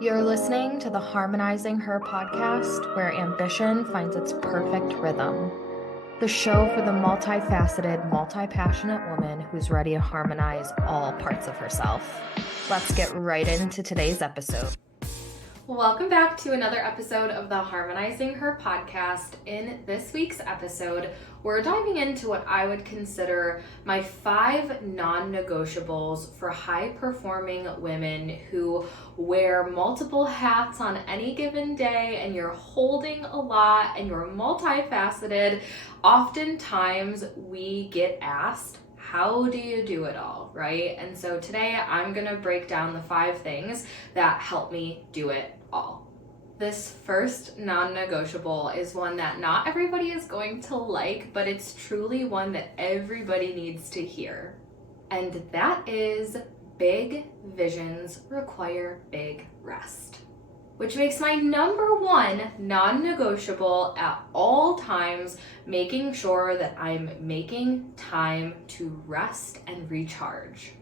You're listening to the Harmonizing Her podcast, where ambition finds its perfect rhythm. The show for the multifaceted, multi-passionate woman who's ready to harmonize all parts of herself. Let's get right into today's episode. Welcome back to another episode of the Harmonizing Her podcast. In this week's episode, we're diving into what I would consider my 5 non-negotiables for high-performing women who wear multiple hats on any given day, and you're holding a lot and you're multifaceted. Oftentimes we get asked, how do you do it all, right? And so today I'm gonna break down the 5 things that help me do it all. This first non-negotiable is one that not everybody is going to like, but it's truly one that everybody needs to hear. And that is big visions require big rest. Which makes my number 1 non-negotiable at all times, making sure that I'm making time to rest and recharge.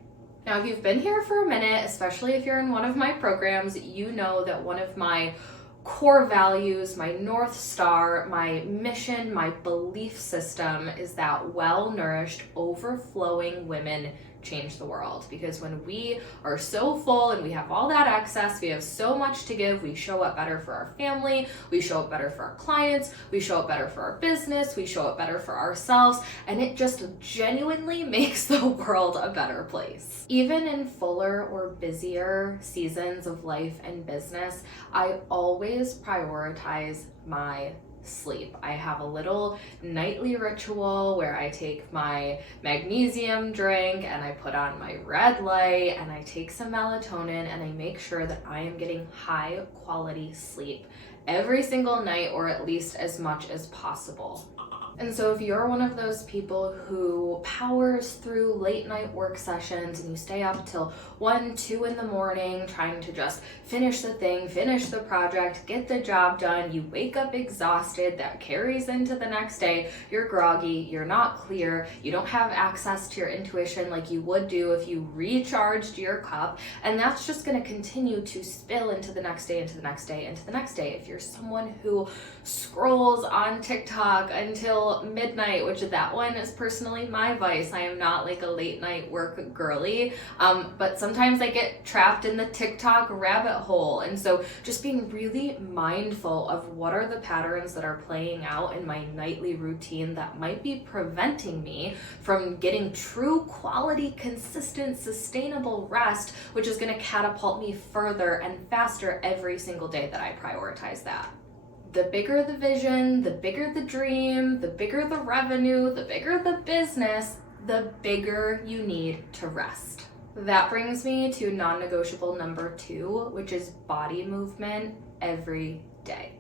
Now, if you've been here for a minute, especially if you're in one of my programs, you know that one of my core values, my North Star, my mission, my belief system is that well-nourished, overflowing women change the world. Because when we are so full and we have all that access, we have so much to give, we show up better for our family, we show up better for our clients, we show up better for our business, we show up better for ourselves, and it just genuinely makes the world a better place. Even in fuller or busier seasons of life and business, I always prioritize my sleep. I have a little nightly ritual where I take my magnesium drink and I put on my red light and I take some melatonin and I make sure that I am getting high quality sleep every single night, or at least as much as possible. And so if you're one of those people who powers through late night work sessions and you stay up till 1, 2 in the morning trying to just finish the thing, finish the project, get the job done, you wake up exhausted, that carries into the next day, you're groggy, you're not clear, you don't have access to your intuition like you would do if you recharged your cup, and that's just going to continue to spill into the next day, into the next day, into the next day. If you're someone who scrolls on TikTok until midnight, which that one is personally my vice. I am not like a late night work girly, but sometimes I get trapped in the TikTok rabbit hole. And so just being really mindful of what are the patterns that are playing out in my nightly routine that might be preventing me from getting true quality, consistent, sustainable rest, which is going to catapult me further and faster every single day that I prioritize that. The bigger the vision, the bigger the dream, the bigger the revenue, the bigger the business, the bigger you need to rest. That brings me to non-negotiable number 2, which is body movement every day.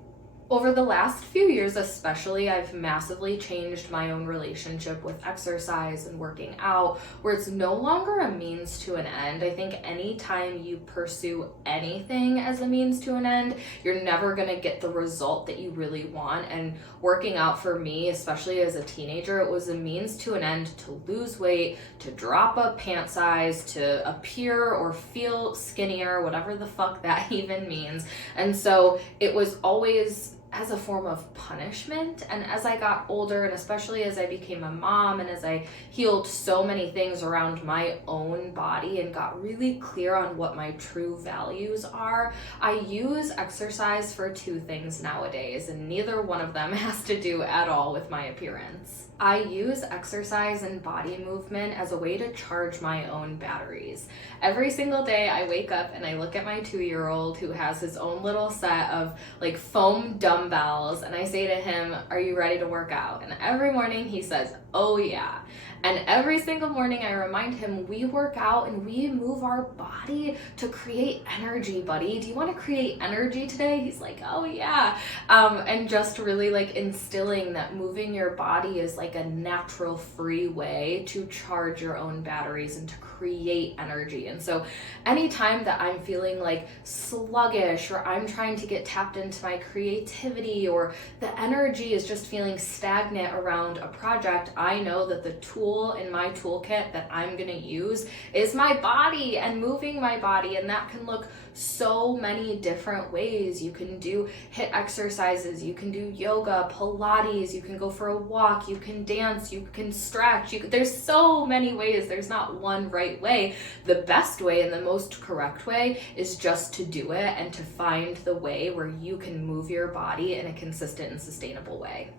Over the last few years especially, I've massively changed my own relationship with exercise and working out, where it's no longer a means to an end. I think anytime you pursue anything as a means to an end, you're never going to get the result that you really want. And working out for me, especially as a teenager, it was a means to an end to lose weight, to drop a pant size, to appear or feel skinnier, whatever the fuck that even means. And so it was always as a form of punishment. And as I got older, and especially as I became a mom, and as I healed so many things around my own body and got really clear on what my true values are, I use exercise for 2 things nowadays, and neither one of them has to do at all with my appearance. I use exercise and body movement as a way to charge my own batteries. Every single day I wake up and I look at my 2-year-old who has his own little set of like foam dumbbells, and I say to him, "Are you ready to work out?" And every morning he says, "Oh yeah." And every single morning I remind him, we work out and we move our body to create energy, buddy. Do you want to create energy today? He's like, "Oh yeah." And just really like instilling that moving your body is like a natural free way to charge your own batteries and to create energy. And so anytime that I'm feeling like sluggish, or I'm trying to get tapped into my creativity, or the energy is just feeling stagnant around a project, I know that the tool in my toolkit that I'm going to use is my body and moving my body. And that can look so many different ways. You can do HIIT exercises, you can do yoga, Pilates, you can go for a walk, you can dance, you can stretch. There's so many ways. There's not one right way. The best way and the most correct way is just to do it and to find the way where you can move your body in a consistent and sustainable way.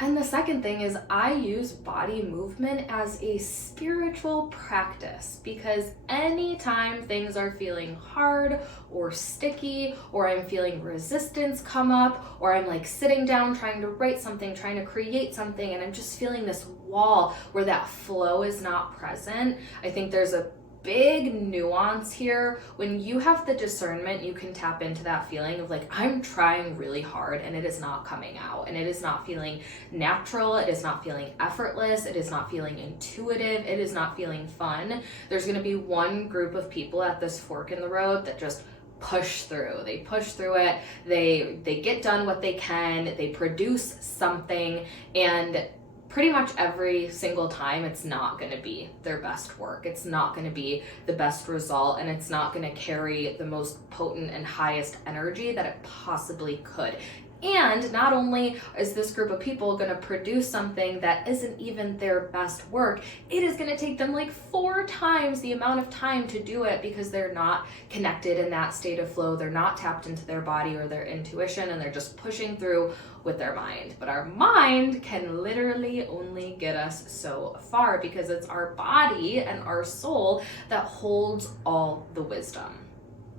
And the second thing is I use body movement as a spiritual practice, because anytime things are feeling hard or sticky, or I'm feeling resistance come up, or I'm like sitting down trying to write something, trying to create something, and I'm just feeling this wall where that flow is not present, I think there's a big nuance here. When you have the discernment, you can tap into that feeling of like, I'm trying really hard and it is not coming out, and it is not feeling natural, it is not feeling effortless, it is not feeling intuitive, it is not feeling fun. There's going to be one group of people at this fork in the road that just push through. They push through it, they get done what they can, they produce something, and pretty much every single time it's not going to be their best work. It's not going to be the best result, and it's not going to carry the most potent and highest energy that it possibly could. And not only is this group of people going to produce something that isn't even their best work, it is going to take them like 4 times the amount of time to do it, because they're not connected in that state of flow. They're not tapped into their body or their intuition, and they're just pushing through with their mind. But our mind can literally only get us so far, because it's our body and our soul that holds all the wisdom.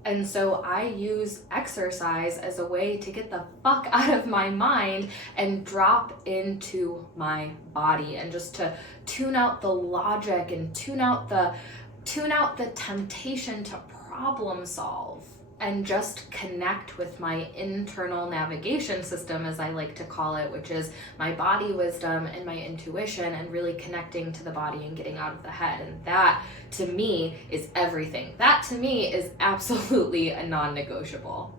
And so I use exercise as a way to get the fuck out of my mind and drop into my body, and just to tune out the logic and tune out the temptation to problem solve, and just connect with my internal navigation system, as I like to call it, which is my body wisdom and my intuition, and really connecting to the body and getting out of the head. And that to me is everything. That to me is absolutely a non-negotiable.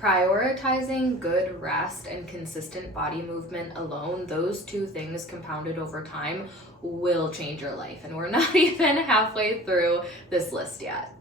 Prioritizing good rest and consistent body movement alone, those 2 things compounded over time, will change your life. And we're not even halfway through this list yet.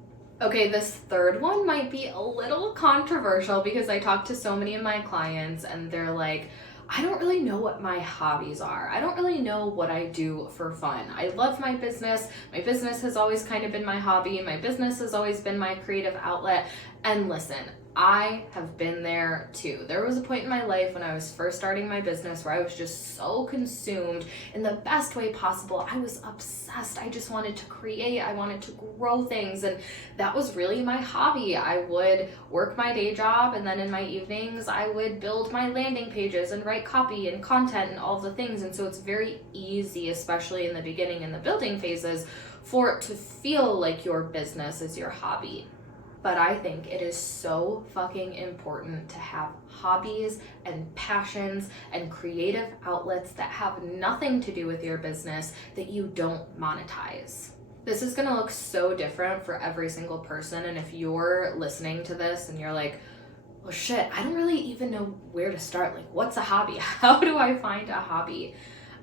Okay, this third one might be a little controversial, because I talk to so many of my clients and they're like, I don't really know what my hobbies are. I don't really know what I do for fun. I love my business. My business has always kind of been my hobby. My business has always been my creative outlet. And listen, I have been there too. There was a point in my life when I was first starting my business where I was just so consumed in the best way possible. I was obsessed. I just wanted to create. I wanted to grow things. And that was really my hobby. I would work my day job, and then in my evenings, I would build my landing pages and write copy and content and all the things. And so it's very easy, especially in the beginning and the building phases, for it to feel like your business is your hobby. But I think it is so fucking important to have hobbies and passions and creative outlets that have nothing to do with your business that you don't monetize. This is gonna look so different for every single person. And if you're listening to this and you're like, well shit, I don't really even know where to start. Like, what's a hobby? How do I find a hobby?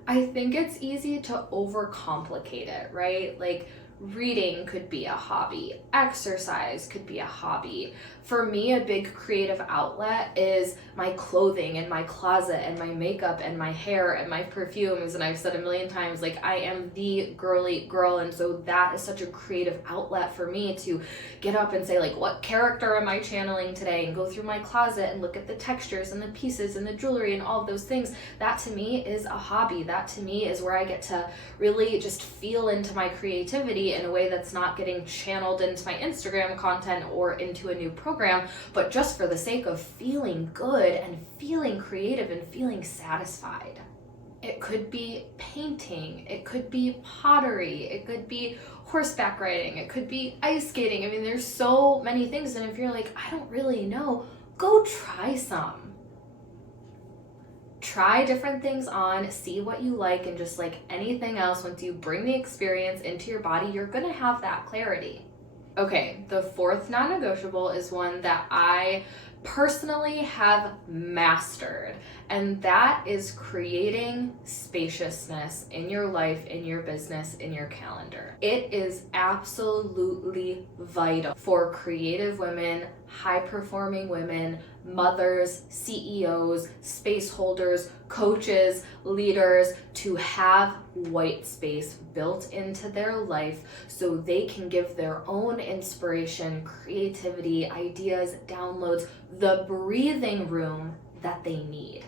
I think it's easy to overcomplicate it, right? Like, reading could be a hobby. Exercise could be a hobby. For me, a big creative outlet is my clothing and my closet and my makeup and my hair and my perfumes. And I've said a million times, like, I am the girly girl. And so that is such a creative outlet for me to get up and say, like, what character am I channeling today? And go through my closet and look at the textures and the pieces and the jewelry and all of those things. That to me is a hobby. That to me is where I get to really just feel into my creativity in a way that's not getting channeled into my Instagram content or into a new program, but just for the sake of feeling good and feeling creative and feeling satisfied. It could be painting, it could be pottery, it could be horseback riding, it could be ice skating. I mean, there's so many things. And if you're like, I don't really know, go try some. Try different things on, see what you like, and just like anything else, once you bring the experience into your body, you're gonna have that clarity. Okay, the fourth non-negotiable is one that I personally have mastered, and that is creating spaciousness in your life, in your business, in your calendar. It is absolutely vital for creative women, high-performing women, mothers, CEOs, space holders, coaches, leaders to have white space built into their life so they can give their own inspiration, creativity, ideas, downloads, the breathing room that they need.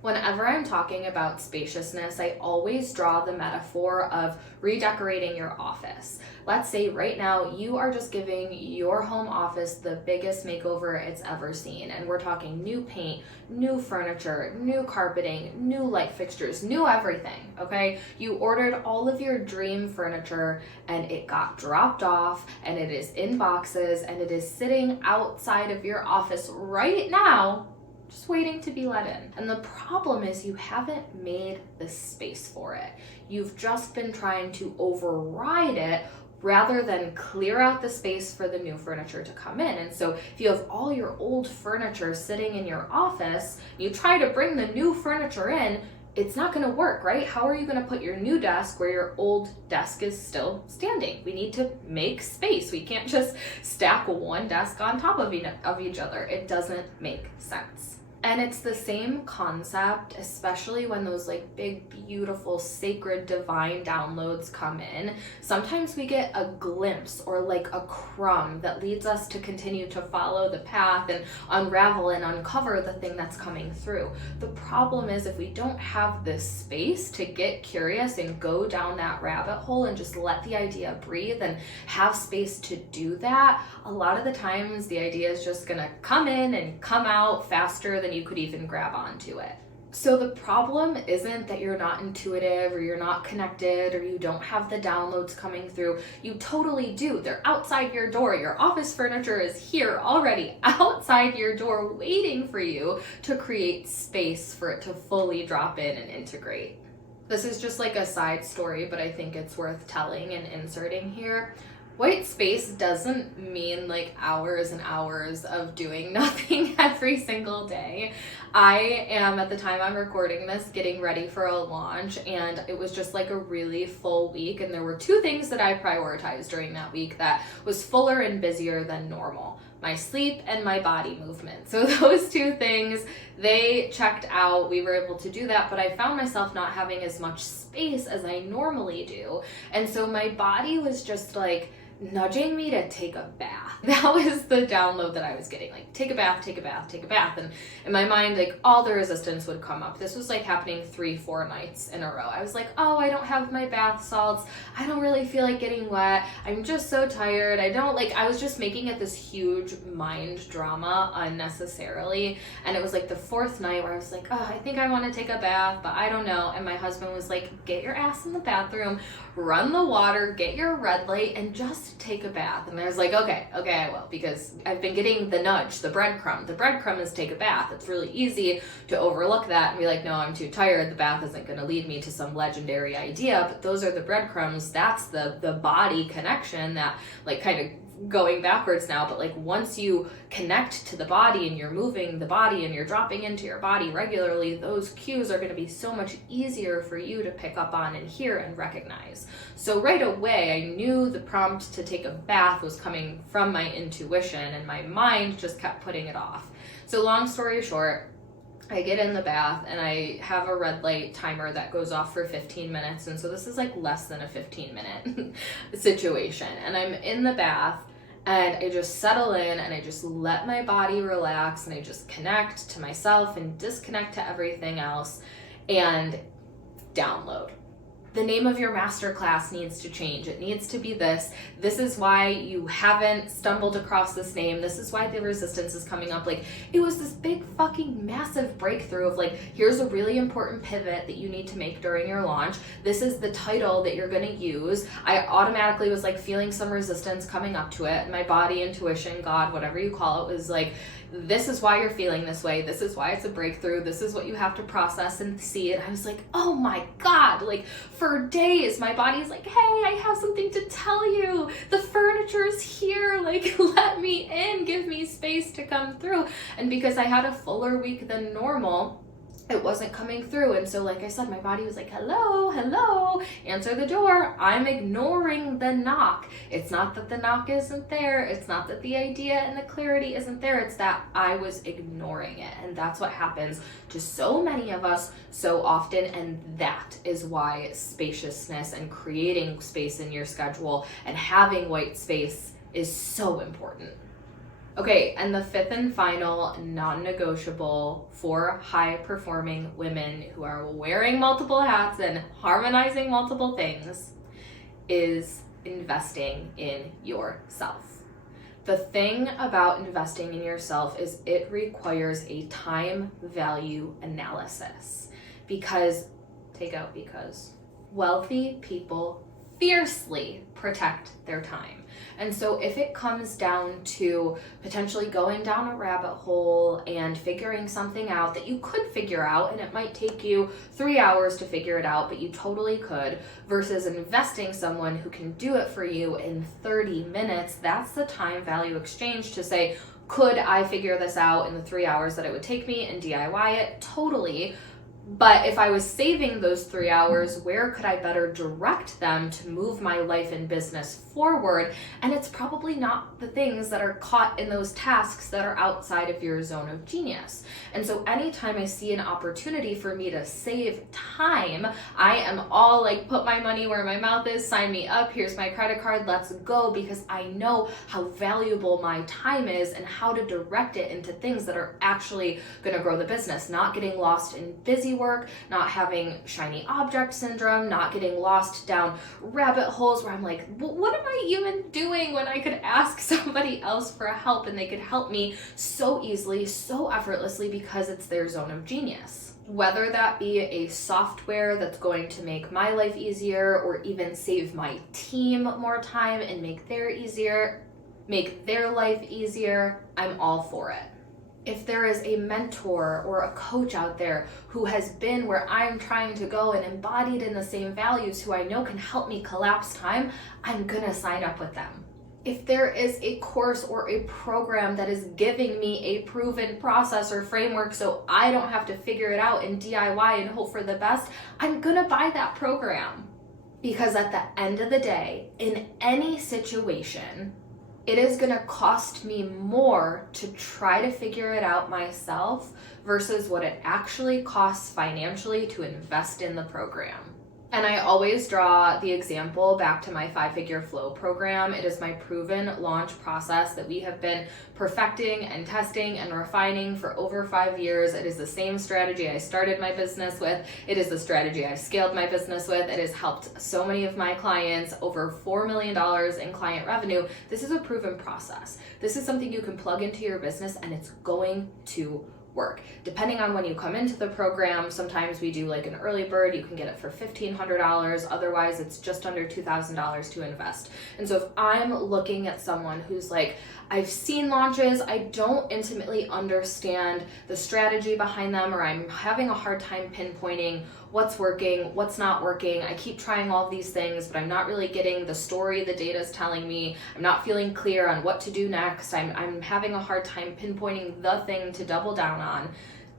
Whenever I'm talking about spaciousness, I always draw the metaphor of redecorating your office. Let's say right now you are just giving your home office the biggest makeover it's ever seen. And we're talking new paint, new furniture, new carpeting, new light fixtures, new everything, okay? You ordered all of your dream furniture and it got dropped off and it is in boxes and it is sitting outside of your office right now, just waiting to be let in. And the problem is you haven't made the space for it. You've just been trying to override it rather than clear out the space for the new furniture to come in. And so if you have all your old furniture sitting in your office, you try to bring the new furniture in, it's not going to work, right? How are you going to put your new desk where your old desk is still standing? We need to make space. We can't just stack one desk on top of each other. It doesn't make sense. And it's the same concept, especially when those like big, beautiful, sacred, divine downloads come in. Sometimes we get a glimpse or like a crumb that leads us to continue to follow the path and unravel and uncover the thing that's coming through. The problem is if we don't have this space to get curious and go down that rabbit hole and just let the idea breathe and have space to do that, a lot of the times the idea is just gonna come in and come out faster than you could even grab onto it. So the problem isn't that you're not intuitive or you're not connected or you don't have the downloads coming through. You totally do. They're outside your door. Your office furniture is here already outside your door waiting for you to create space for it to fully drop in and integrate. This is just like a side story, but I think it's worth telling and inserting here. White space doesn't mean like hours and hours of doing nothing every single day. I am, at the time I'm recording this, getting ready for a launch, and it was just like a really full week, and there were two things that I prioritized during that week that was fuller and busier than normal: my sleep and my body movement. So those two things, they checked out. We were able to do that, but I found myself not having as much space as I normally do. And so my body was just like nudging me to take a bath. That was the download that I was getting, like take a bath, take a bath, take a bath. And in my mind, like all the resistance would come up. This was like happening 3-4 nights in a row. I was like, oh, I don't have my bath salts. I don't really feel like getting wet. I'm just so tired. I was just making it this huge mind drama unnecessarily. And it was like the fourth night where I was like, oh, I think I want to take a bath, but I don't know. And my husband was like, get your ass in the bathroom, run the water, get your red light, and just take a bath. And I was like, okay, I will, because I've been getting the nudge, the breadcrumb. The breadcrumb is take a bath. It's really easy to overlook that and be like, no, I'm too tired. The bath isn't going to lead me to some legendary idea. But those are the breadcrumbs. That's the body connection that like kind of going backwards now, but like once you connect to the body and you're moving the body and you're dropping into your body regularly, those cues are going to be so much easier for you to pick up on and hear and recognize. So right away, I knew the prompt to take a bath was coming from my intuition, and my mind just kept putting it off. So long story short, I get in the bath and I have a red light timer that goes off for 15 minutes. And so this is like less than a 15-minute situation. And I'm in the bath and I just settle in and I just let my body relax and I just connect to myself and disconnect to everything else and download. The name of your masterclass needs to change. It needs to be this. This is why you haven't stumbled across this name. This is why the resistance is coming up. Like, it was this big fucking massive breakthrough of like, here's a really important pivot that you need to make during your launch. This is the title that you're going to use. I automatically was like feeling some resistance coming up to it. My body, intuition, God, whatever you call it, was like, this is why you're feeling this way. This is why it's a breakthrough. This is what you have to process and see. And I was like, oh my God, like for days, my body's like, hey, I have something to tell you. The furniture's here. Like, let me in, give me space to come through. And because I had a fuller week than normal, it wasn't coming through. And so, like I said, my body was like, hello, hello, answer the door. I'm ignoring the knock. It's not that the knock isn't there. It's not that the idea and the clarity isn't there. It's that I was ignoring it. And that's what happens to so many of us so often. And that is why spaciousness and creating space in your schedule and having white space is so important. Okay, and the fifth and final non-negotiable for high-performing women who are wearing multiple hats and harmonizing multiple things is investing in yourself. The thing about investing in yourself is it requires a time value analysis because wealthy people fiercely protect their time. And so if it comes down to potentially going down a rabbit hole and figuring something out that you could figure out, and it might take you 3 hours to figure it out, but you totally could, versus investing someone who can do it for you in 30 minutes, that's the time value exchange to say, could I figure this out in the 3 hours that it would take me and DIY it? Totally. But if I was saving those 3 hours, where could I better direct them to move my life and business forward? And it's probably not the things that are caught in those tasks that are outside of your zone of genius. And so anytime I see an opportunity for me to save time, I am all like, put my money where my mouth is, sign me up, here's my credit card, let's go, because I know how valuable my time is and how to direct it into things that are actually going to grow the business, not getting lost in busy work, not having shiny object syndrome, not getting lost down rabbit holes where I'm like, what am I even doing when I could ask somebody else for help and they could help me so easily, so effortlessly because it's their zone of genius. Whether that be a software that's going to make my life easier or even save my team more time and make their life easier, I'm all for it. If there is a mentor or a coach out there who has been where I'm trying to go and embodied in the same values who I know can help me collapse time, I'm gonna sign up with them. If there is a course or a program that is giving me a proven process or framework so I don't have to figure it out and DIY and hope for the best, I'm gonna buy that program. Because at the end of the day, in any situation, it is going to cost me more to try to figure it out myself versus what it actually costs financially to invest in the program. And I always draw the example back to my 5-figure flow program. It is my proven launch process that we have been perfecting and testing and refining for over 5 years. It is the same strategy I started my business with. It is the strategy I scaled my business with. It has helped so many of my clients, over $4 million in client revenue. This is a proven process. This is something you can plug into your business and it's going to work. Depending on when you come into the program, sometimes we do like an early bird, you can get it for $1,500. Otherwise, it's just under $2,000 to invest. And so if I'm looking at someone who's like, I've seen launches, I don't intimately understand the strategy behind them, or I'm having a hard time pinpointing what's working, what's not working. I keep trying all these things, but I'm not really getting the story the data is telling me. I'm not feeling clear on what to do next. I'm having a hard time pinpointing the thing to double down on.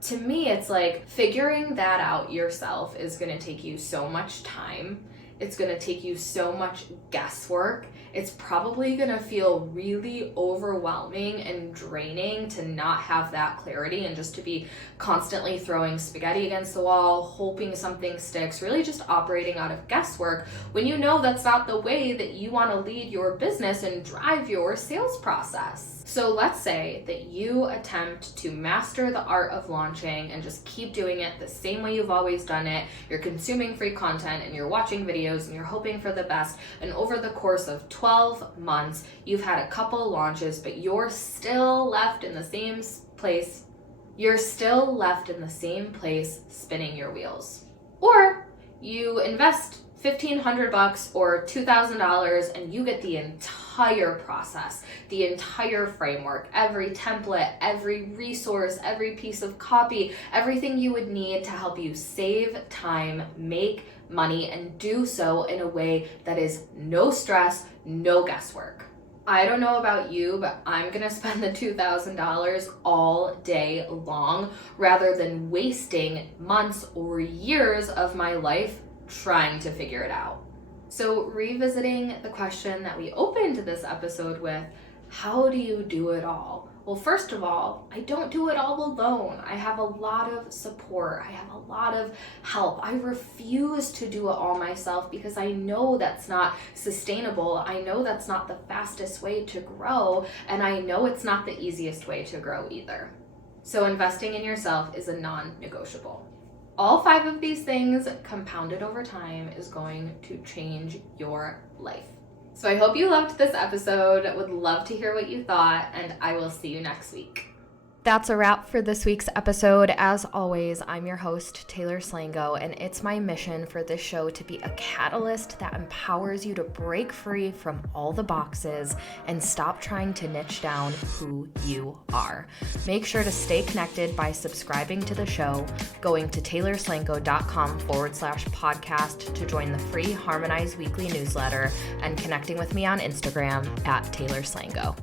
To me, it's like figuring that out yourself is going to take you so much time. It's going to take you so much guesswork. It's probably going to feel really overwhelming and draining to not have that clarity and just to be constantly throwing spaghetti against the wall, hoping something sticks, really just operating out of guesswork when you know that's not the way that you want to lead your business and drive your sales process. So let's say that you attempt to master the art of launching and just keep doing it the same way you've always done it. You're consuming free content and you're watching videos and you're hoping for the best. And over the course of 12 months, you've had a couple launches, but you're still left in the same place. You're still left in the same place spinning your wheels. Or you invest $1,500 or $2,000 and you get the entire process, the entire framework, every template, every resource, every piece of copy, everything you would need to help you save time, make money, and do so in a way that is no stress, no guesswork. I don't know about you, but I'm gonna spend the $2,000 all day long rather than wasting months or years of my life trying to figure it out. So revisiting the question that we opened this episode with, how do you do it all? Well, first of all, I don't do it all alone. I have a lot of support. I have a lot of help. I refuse to do it all myself because I know that's not sustainable. I know that's not the fastest way to grow, and I know it's not the easiest way to grow either. So investing in yourself is a non-negotiable. All 5 of these things compounded over time is going to change your life. So I hope you loved this episode. Would love to hear what you thought, and I will see you next week. That's a wrap for this week's episode. As always, I'm your host, Taylor Slango, and it's my mission for this show to be a catalyst that empowers you to break free from all the boxes and stop trying to niche down who you are. Make sure to stay connected by subscribing to the show, going to taylorslango.com/podcast to join the free Harmonize weekly newsletter, and connecting with me on Instagram @TaylorSlango.